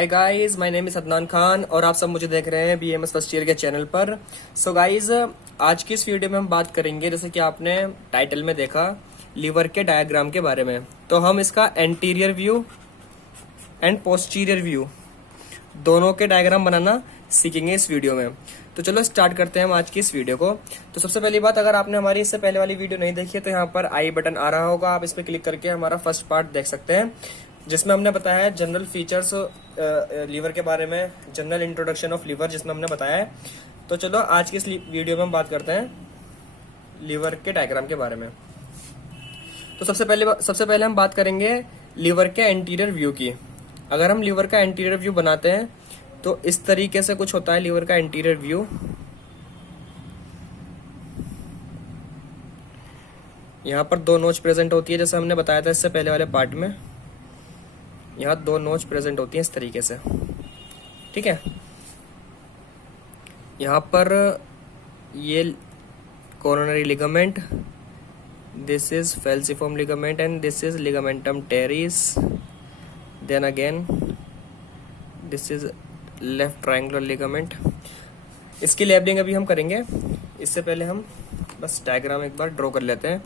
Hi guys, my name is Adnan Khan और आप सब मुझे देख रहे हैं BMS फर्स्ट ईयर के चैनल पर। सो गाइस, आज की इस वीडियो में हम बात करेंगे, जैसे कि आपने टाइटल में देखा, लीवर के डायग्राम के बारे में। तो हम इसका anterior view and posterior view दोनों के डायग्राम बनाना सीखेंगे इस वीडियो में। तो चलो स्टार्ट करते हैं हम आज की इस वीडियो को। तो सबसे पहली बात, अगर आपने हमारी इससे पहले वाली वीडियो नहीं देखी है तो यहाँ पर आई बटन आ रहा होगा, आप इस पर क्लिक करके हमारा फर्स्ट पार्ट देख सकते हैं, जिसमें हमने बताया है जनरल फीचर्स लीवर के बारे में, जनरल इंट्रोडक्शन ऑफ लीवर जिसमें हमने बताया है। तो चलो आज की इस वीडियो में हम बात करते हैं लीवर के डायग्राम के बारे में। तो सबसे पहले हम बात करेंगे लीवर के एंटीरियर व्यू की। अगर हम लीवर का एंटीरियर व्यू बनाते हैं तो इस तरीके से कुछ होता है लीवर का एंटीरियर व्यू। यहाँ पर दो नोच प्रेजेंट होती है, जैसे हमने बताया था इससे पहले वाले पार्ट में। यहाँ दो नोच प्रेजेंट होती है इस तरीके से, ठीक है। यहाँ पर ये coronary ligament, this is falciform ligament and this is ligamentum teres. Then again this is left triangular ligament. इसकी लेबलिंग अभी हम करेंगे, इससे पहले हम बस डायग्राम एक बार ड्रॉ कर लेते हैं।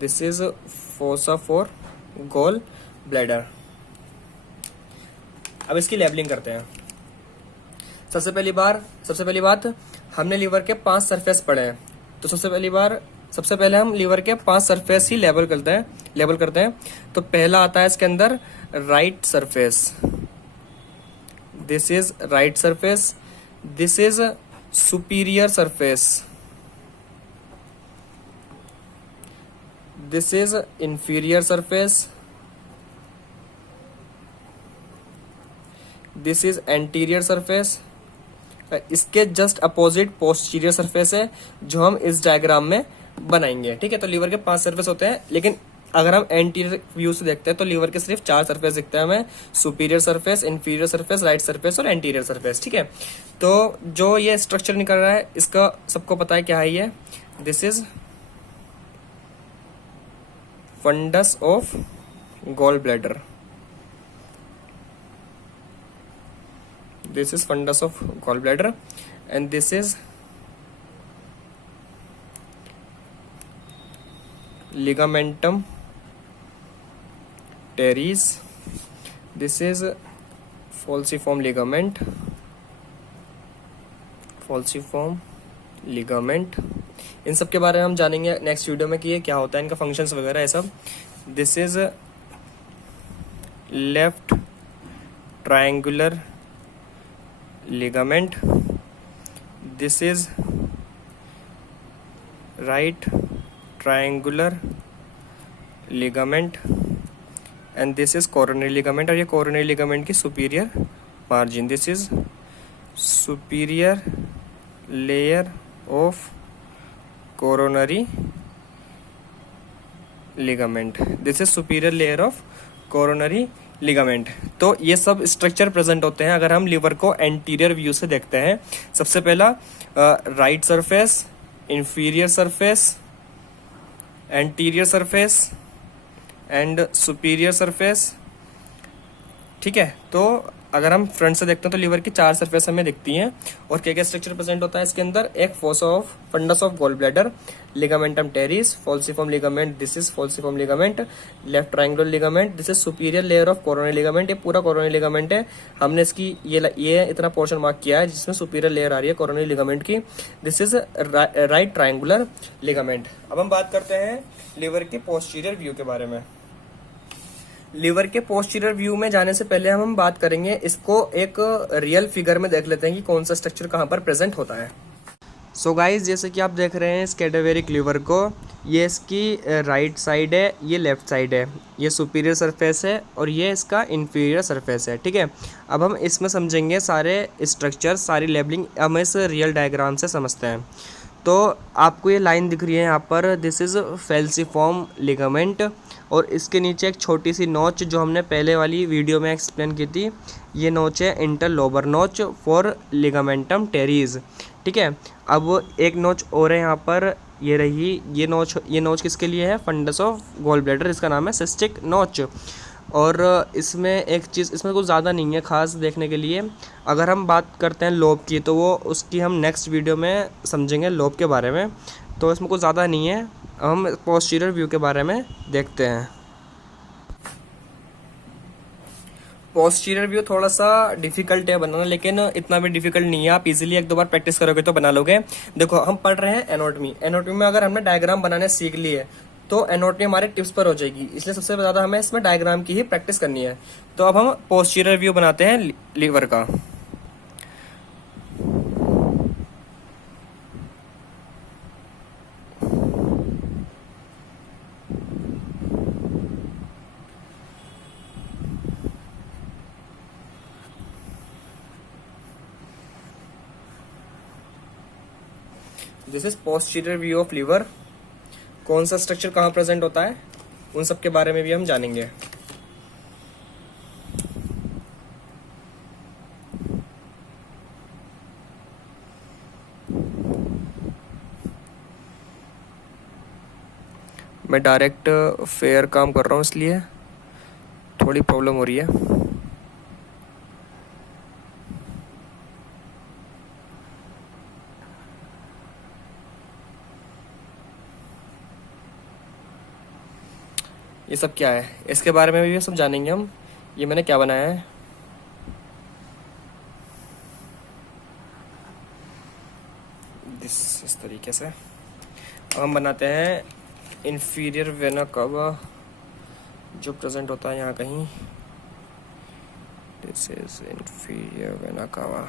This is fossa for gall bladder. अब इसकी लेबलिंग करते हैं। सबसे पहली बात, हमने लीवर के 5 सरफेस पढ़े हैं। तो सबसे पहले हम लीवर के 5 सरफेस ही लेबल करते हैं। तो पहला आता है इसके अंदर right surface. This is right surface. This is superior surface. This is inferior surface. This is anterior surface. इसके जस्ट अपोजिट पोस्टीरियर सरफेस है, जो हम इस डायग्राम में बनाएंगे, ठीक है। तो लीवर के 5 सरफेस होते हैं, लेकिन अगर हम एंटीरियर व्यू से देखते हैं तो लीवर के सिर्फ 4 सरफेस दिखते हैं हमें। Superior surface, inferior surface, right surface और एंटीरियर सरफेस, ठीक है। तो जो ये स्ट्रक्चर निकल रहा है, इसका सबको पता है क्या है ये। This is fundus of gall bladder. This is fundus of gallbladder and this is ligamentum teres. This is falciform ligament. इन सब के बारे में हम जानेंगे नेक्स्ट वीडियो में कि ये क्या होता है, इनका फंक्शंस वगैरह है सब। This is left triangular ligament. This is right triangular ligament and this is coronary ligament। और ये coronary ligament की superior margin। This is superior layer of coronary ligament। This is superior layer of coronary ligament. तो ये सब structure present होते हैं अगर हम लीवर को एंटीरियर व्यू से देखते हैं। सबसे पहला right surface, inferior surface, anterior surface and superior surface, ठीक है। तो अगर हम फ्रंट से देखते हैं तो लीवर की 4 सरफेस हमें दिखती हैं। और क्या क्या स्ट्रक्चर प्रेजेंट होता है इसके अंदर। एक fundus of gall bladder, ligamentum teres, falciform ligament, this is falciform ligament, left triangular ligament, this is superior layer of coronary ligament. ये पूरा कोरोनरी लिगामेंट है। हमने इसकी ये इतना पोर्शन मार्क किया है जिसमें सुपीरियर लेयर आ रही है कोरोनरी लिगामेंट की। This is right triangular ligament. अब हम बात करते हैं लीवर के पोस्टीरियर व्यू के बारे में। लीवर के पोस्टीरियर व्यू में जाने से पहले हम बात करेंगे, इसको एक रियल फिगर में देख लेते हैं कि कौन सा स्ट्रक्चर कहाँ पर प्रेजेंट होता है। सो गाइस, जैसे कि आप देख रहे हैं इस कैडेवरिक लीवर को, ये इसकी राइट साइड है, ये लेफ्ट साइड है, ये सुपीरियर सरफेस है और ये इसका इंफीरियर सरफेस है, ठीक है। अब हम इसमें समझेंगे सारे स्ट्रक्चर, सारी लेबलिंग हम इस रियल डायग्राम से समझते हैं। तो आपको ये लाइन दिख रही है यहाँ पर, दिस इज़ फैल्सिफॉर्म लिगामेंट, और इसके नीचे एक छोटी सी नोच जो हमने पहले वाली वीडियो में एक्सप्लेन की थी, ये नोच है इंटरलोबर नोच फॉर लिगामेंटम टेरिस, ठीक है। अब एक नोच और है यहाँ पर, ये रही ये नोच किसके लिए है, फंडस ऑफ गॉल ब्लैडर, इसका नाम है सिस्टिक नोच। और इसमें एक चीज़, इसमें कुछ ज़्यादा नहीं है खास देखने के लिए। अगर हम बात करते हैं लोब की, तो वो उसकी हम नेक्स्ट वीडियो में समझेंगे लोब के बारे में, तो इसमें कुछ ज़्यादा नहीं है। हम पोस्टीरियर व्यू के बारे में देखते हैं। पोस्टीरियर व्यू थोड़ा सा डिफिकल्ट है बनाना, लेकिन इतना भी डिफिकल्ट नहीं है। आप इजीली एक दो बार प्रैक्टिस करोगे तो बना लोगे। देखो, हम पढ़ रहे हैं एनाटॉमी। एनाटॉमी में अगर हमने डायग्राम बनाने सीख लिए तो एनाटॉमी हमारे टिप्स पर हो जाएगी, इसलिए सबसे ज्यादा हमें इसमें डायग्राम की ही प्रैक्टिस करनी है। तो अब हम पोस्टीरियर व्यू बनाते हैं लीवर का। This is posterior view of liver. कौन सा स्ट्रक्चर कहाँ प्रेजेंट होता है, उन सब के बारे में भी हम जानेंगे। मैं डायरेक्ट फेयर काम कर रहा हूँ, इसलिए थोड़ी प्रॉब्लम हो रही है। ये सब क्या है, इसके बारे में भी सब जानेंगे हम। ये मैंने क्या बनाया है, इस तरीके से। अब हम बनाते हैं इंफीरियर वेना कावा, जो प्रेजेंट होता है यहाँ कहीं। This is inferior vena cava,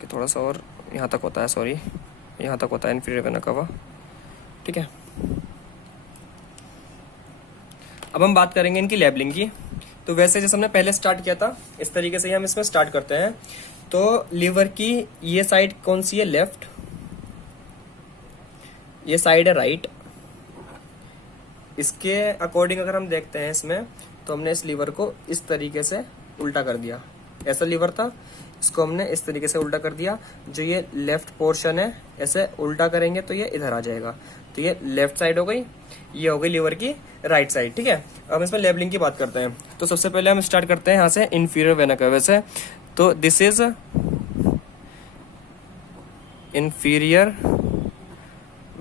कि थोड़ा सा और यहाँ तक होता है, सॉरी, यहाँ तक होता है इंफीरियर वेना कावा। ठीक है, अब हम बात करेंगे इनकी लेबलिंग की। तो वैसे जैसे हमने पहले स्टार्ट किया था, इस तरीके से ही हम इसमें स्टार्ट करते हैं। तो लीवर की ये साइड कौन सी है, लेफ्ट। ये साइड है राइट। इसके अकॉर्डिंग अगर हम देखते हैं इसमें, तो हमने इस लीवर को इस तरीके से उल्टा कर दिया। ऐसा लीवर था, इसको हमने इस तरीके से उल्टा कर दिया। जो ये लेफ्ट पोर्शन है, ऐसे उल्टा करेंगे तो ये इधर आ जाएगा। तो ये लेफ्ट साइड हो गई, ये हो गई लीवर की राइट साइड। ठीक है, अब इसमें लेबलिंग की बात करते हैं। तो सबसे पहले हम स्टार्ट करते हैं यहाँ से इंफीरियर वेना कावा से। तो this is inferior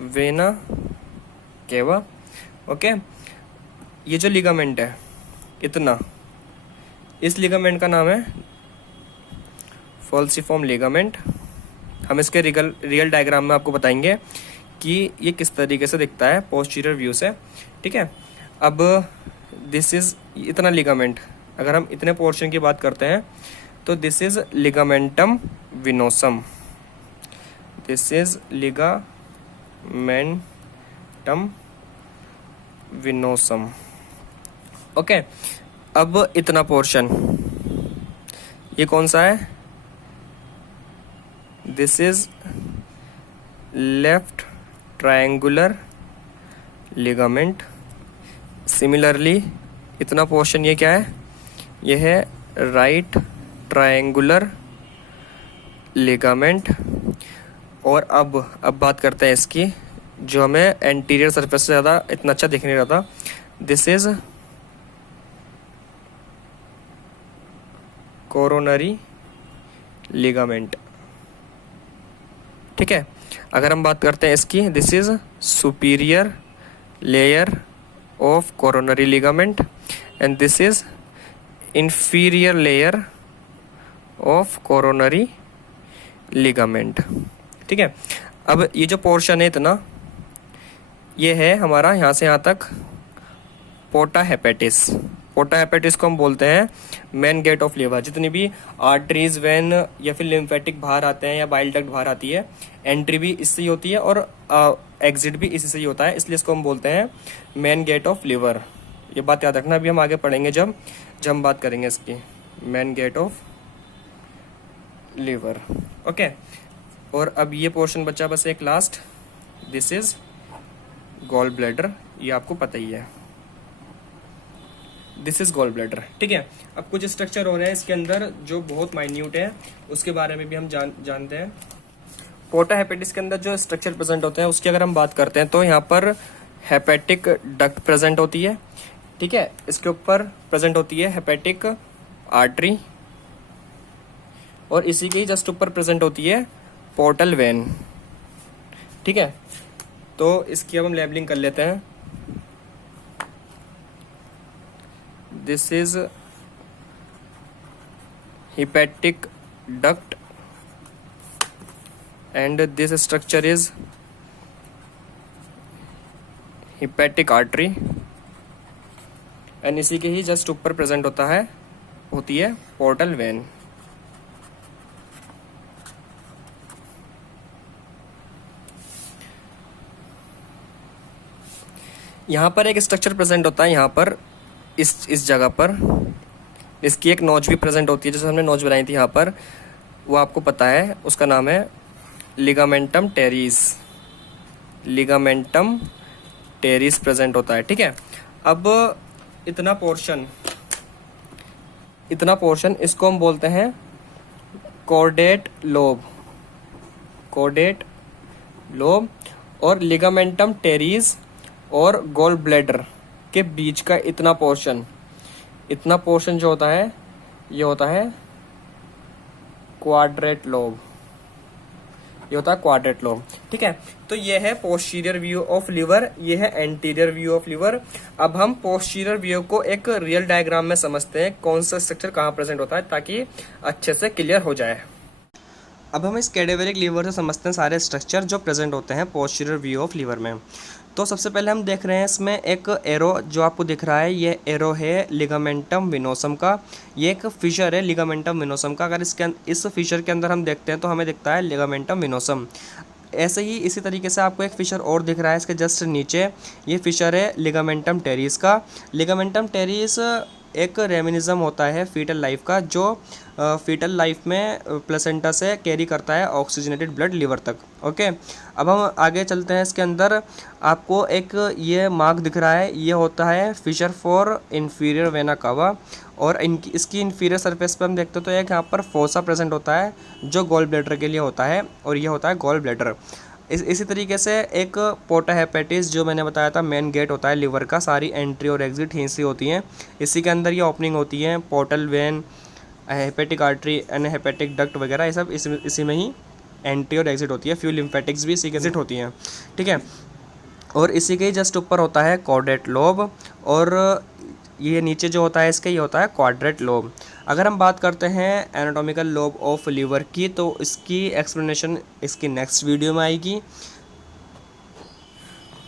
vena cava. Okay, ये जो लिगामेंट है इतना, इस लिगामेंट का नाम है फॉल्सिफॉर्म लिगामेंट। हम इसके रियल डायग्राम में आपको बताएंगे कि ये किस तरीके से दिखता है पोस्टीरियर व्यू से। ठीक है, अब दिस इज इतना लिगामेंट। अगर हम इतने पोर्शन की बात करते हैं तो this is ligamentum venosum. This is ligamentum venosum. Okay, अब इतना पोर्शन, ये कौन सा है, this is left triangular ligament. Similarly इतना पोर्शन ये क्या है, ये है राइट ट्रायंगुलर लिगामेंट। और अब बात करते हैं इसकी, जो हमें एंटीरियर सरफेस से ज़्यादा इतना अच्छा दिख नहीं रहा था। This is coronary ligament. ठीक है, अगर हम बात करते हैं इसकी, this is superior layer of coronary ligament and this is inferior layer of coronary ligament. ठीक है, अब ये जो पोर्शन है इतना, ये है हमारा यहाँ से यहाँ तक पोर्टा हेपेटिस। पोर्टा हेपेटिस को हम बोलते हैं मेन गेट ऑफ लीवर। जितनी भी आर्टरीज, वेन या फिर लिम्फेटिक बाहर आते हैं या बाइल डक्ट बाहर आती है, एंट्री भी इससे ही होती है और एग्जिट भी इसी से ही होता है, इसलिए इसको हम बोलते हैं मेन गेट ऑफ लीवर। ये बात याद रखना, अभी हम आगे पढ़ेंगे जब हम बात करेंगे इसकी, main gate of liver. Okay, और अब ये पोर्शन बचा बस एक last, this is gall bladder. ये आपको पता ही है, दिस इज गॉल ब्लैडर। ठीक है, अब कुछ स्ट्रक्चर हो रहे हैं इसके अंदर जो बहुत माइन्यूट है, उसके बारे में भी हम जानते हैं। पोर्टा हेपेटिस के अंदर जो स्ट्रक्चर प्रेजेंट होते हैं उसकी अगर हम बात करते हैं, तो यहाँ पर हेपेटिक डक्ट प्रेजेंट होती है। ठीक है। इसके ऊपर प्रेजेंट होती है हेपेटिक आर्टरी और इसी के ही जस्ट ऊपर प्रेजेंट होती है पोर्टल वेन। ठीक है, तो इसकी अब हम लेबलिंग कर लेते हैं। This is hepatic duct and this structure is hepatic artery and इसी के ही जस्ट ऊपर प्रेजेंट होती है पोर्टल वेन। यहाँ पर एक स्ट्रक्चर प्रेजेंट होता है, यहाँ पर इस जगह पर इसकी एक नोच भी प्रेजेंट होती है, जैसे हमने नोच बनाई थी यहाँ पर, वो आपको पता है, उसका नाम है ligamentum terrace. Ligamentum terrace present होता है। ठीक है, अब इतना पोर्शन इसको हम बोलते हैं कॉर्डेट लोब। कॉर्डेट लोब और लिगामेंटम टेरिस और गॉल ब्लैडर के बीच का इतना पोर्शन जो होता है, ये होता है क्वाड्रेट लोब। ये होता है क्वाड्रेट लोब। ठीक है, तो ये है पोस्टीरियर व्यू ऑफ लिवर, ये है एंटीरियर व्यू ऑफ लिवर। अब हम पोस्टीरियर व्यू को एक रियल डायग्राम में समझते हैं, कौन सा स्ट्रक्चर कहाँ प्रेजेंट होता है, ताकि अच्छे से क्लियर हो जाए। अब हम इस कैडेवरिक लिवर से समझते हैं सारे स्ट्रक्चर जो प्रेजेंट होते हैं पोस्टीरियर व्यू ऑफ लिवर में। तो सबसे पहले हम देख रहे हैं इसमें एक एरो जो आपको दिख रहा है, ये एरो है लिगामेंटम विनोसम का। ये एक फिशर है लिगामेंटम विनोसम का। अगर इस फिशर के अंदर हम देखते हैं तो हमें दिखता है लिगामेंटम विनोसम। ऐसे ही इसी तरीके से आपको एक फिशर और दिख रहा है इसके जस्ट नीचे, ये फिशर है लिगामेंटम टेरिस का। लिगामेंटम टेरिस एक रेमिनिज्म होता है फीटल लाइफ का, जो फीटल लाइफ में प्लेसेंटा से कैरी करता है ऑक्सीजनेटेड ब्लड लिवर तक। ओके, अब हम आगे चलते हैं। इसके अंदर आपको एक ये मार्क दिख रहा है, ये होता है Fisher for inferior vena cava, और इसकी इंफीरियर सरफेस पर हम देखते हैं तो एक यहाँ पर फोसा प्रेजेंट होता है जो गॉल ब्लैडर के लिए होता है, और ये होता है गॉल ब्लैडर। इसी तरीके से एक पोर्टा हेपेटिस जो मैंने बताया था मेन गेट होता है लिवर का, सारी एंट्री और एग्जिट यहीं से होती हैं। इसी के अंदर ये ओपनिंग होती है, portal vein, hepatic artery and hepatic duct वगैरह, ये सब इसी में ही एंट्री और एग्जिट होती है। फ्यू लिम्फेटिक्स भी इसी के एग्जिट होती हैं। ठीक है, और इसी के जस्ट ऊपर होता है कॉर्डेट लोब, और ये नीचे जो होता है इसके ये होता है क्वाड्रेट लोब। अगर हम बात करते हैं एनाटॉमिकल लोब ऑफ लिवर की, तो इसकी एक्सप्लेनेशन इसकी नेक्स्ट वीडियो में आएगी।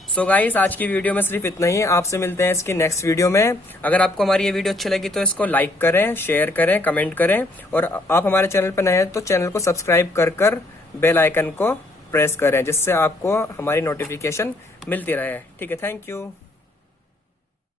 सो गाइस, आज की वीडियो में सिर्फ इतना ही। आपसे मिलते हैं इसकी नेक्स्ट वीडियो में। अगर आपको हमारी ये वीडियो अच्छी लगी तो इसको लाइक करें, शेयर करें, कमेंट करें, और आप हमारे चैनल पर नए हैं तो चैनल को सब्सक्राइब कर बेल आइकन को प्रेस करें, जिससे आपको हमारी नोटिफिकेशन मिलती रहे। ठीक है, थैंक यू।